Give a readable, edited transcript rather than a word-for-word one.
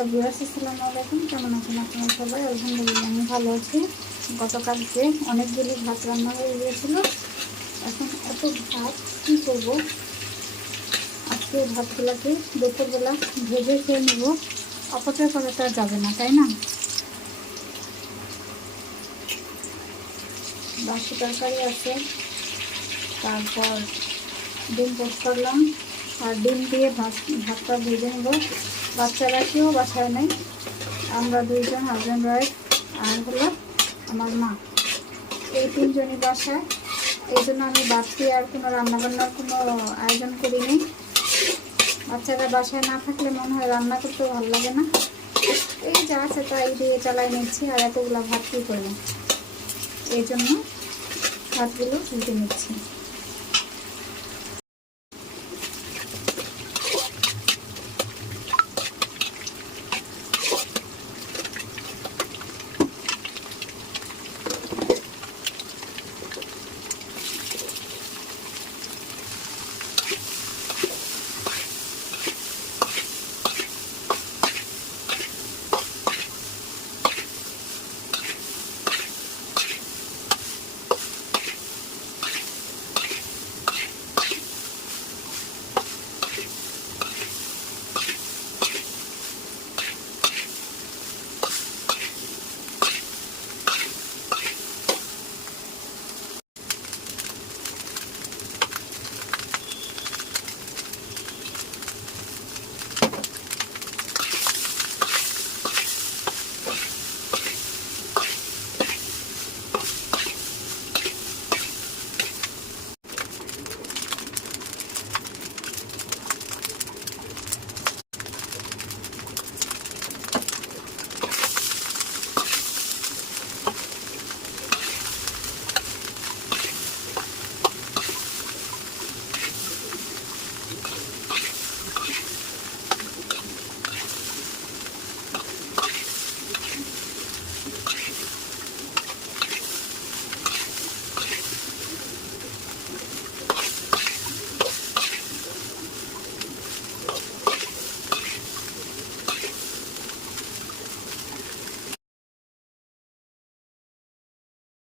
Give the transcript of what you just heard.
Hello viewers, আসসালামু আলাইকুম। কেমন আছেন আপনারা সবাই? আলহামদুলিল্লাহ আমি ভালো আছি। গতকালকে অনেকগুলি ভাত রান্না হয়ে গিয়েছিল। এখন এত ভাত কী করব? আজকে ভাতগুলোকে দুপুরবেলা ভেজে খেয়ে নেব। অপচয় করা তো আর যাবে না, তাই না? বাসি তরকারি আছে, তারপর ডিম পোস্ট করলাম, আর ডিম দিয়ে ভাতটা ভেজে নেব। বাচ্চারা কেউ বাসায় নেই, আমরা দুইজন, হাজব্যান্ড ওয়াইফ আর হলো আমার মা, এই তিনজনই বাসায়। এই জন্য আমি বাড়তি আর কোনো রান্নাবান্নার কোনো আয়োজন করিনি। বাচ্চারা বাসায় না থাকলে মনে হয় রান্না করতেও ভালো লাগে না। এই যা আছে তাই দিয়ে চালাই নিচ্ছি, আর এতগুলো ভাত কী করবো, এই জন্য ভাতগুলো তুলতে নিচ্ছি।